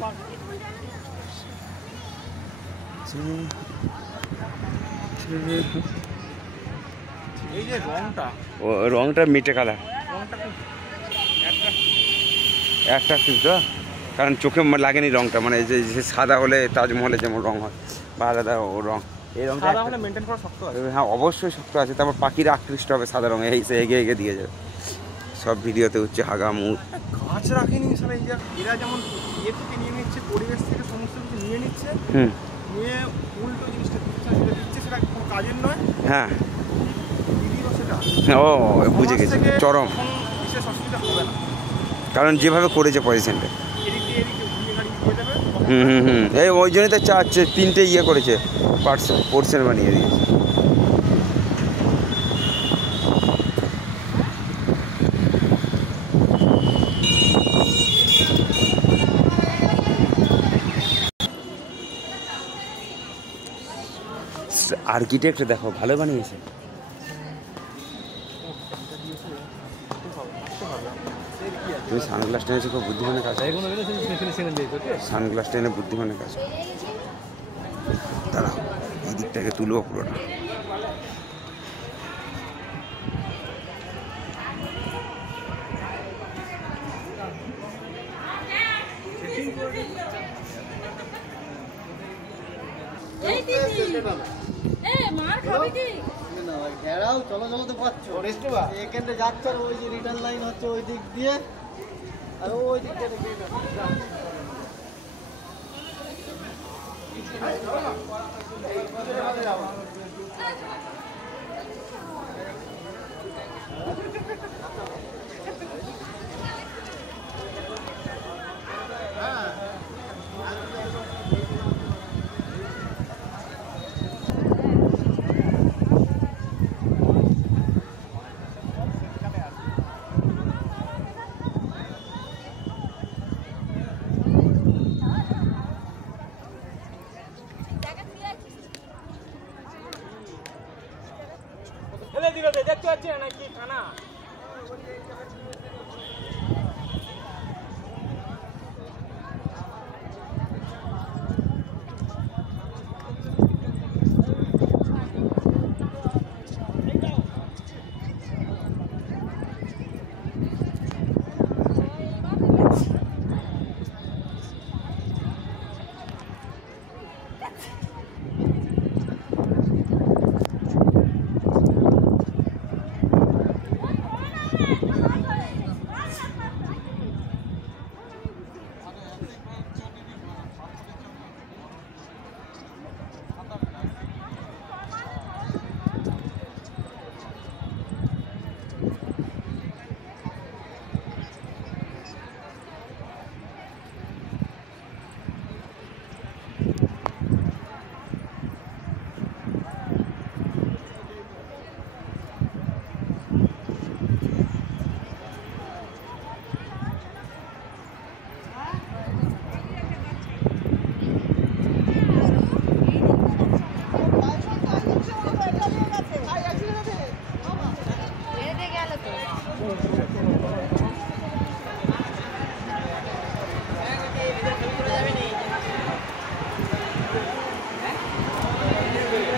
এই যে রংটা, ও রংটা মিটে কালার, অ্যাট্রাকটিভ তো, কারণ চোখে লাগেনি রংটা, মানে এই যে সাদা হলে তাজমহলে যেমন রং হয় বা আলাদা ও রং, এই রংটা মেনটেন করা শক্ত আছে। হ্যাঁ অবশ্যই শক্ত আছে, তারপর পাখিরা আকৃষ্ট হবে সাদা রঙে, এসে এগিয়ে এগিয়ে দিয়ে যাবে। সব ভিডিওতে হচ্ছে হাগা মুখ গাছ রাখেনি স্যার, এই যে এরা যেমন ইয়ে থেকে নিয়ে নিচ্ছে, পরিবেশ থেকে সমস্ত কিছু নিয়ে নিচ্ছে, নিয়ে উল্টো জিনিসটা দিচ্ছে, সেটা কোনো কাজের নয়। হ্যাঁ সেটা ও বুঝে গেছি, চরম, বিশেষ অসুবিধা হবে না, কারণ যেভাবে করেছে পজিশনটা। এদিক দিয়ে ঘুরিয়ে গাড়ি দিয়ে দেবে। এই ওই জন্যই তো চাচ্ছে 3টে ইয়ে করেছে, পোর্শন বানিয়ে দিয়েছে। আর্কিটেক্ট দেখো ভালো বানিয়েছে। তুমি সানগ্লাস টেনেছো, খুব বুদ্ধিমানের কাজ, সানগ্লাস টেনে বুদ্ধিমানের কাজ। দাঁড়াও এই দিকটাকে তুলবো পুরোটা। চলো চলো তো পাচ্ছ এখানে যাচ্ছে, আর ওই যে রিটার্ন লাইন হচ্ছে ওই দিক দিয়ে, আর ওই দিক দিয়ে দেখতে পাচ্ছি না নাকি কানা।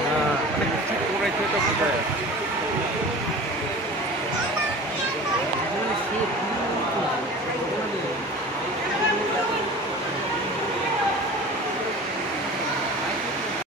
হ্যাঁ, ঠিক করেছে তো বোঝা যাচ্ছে।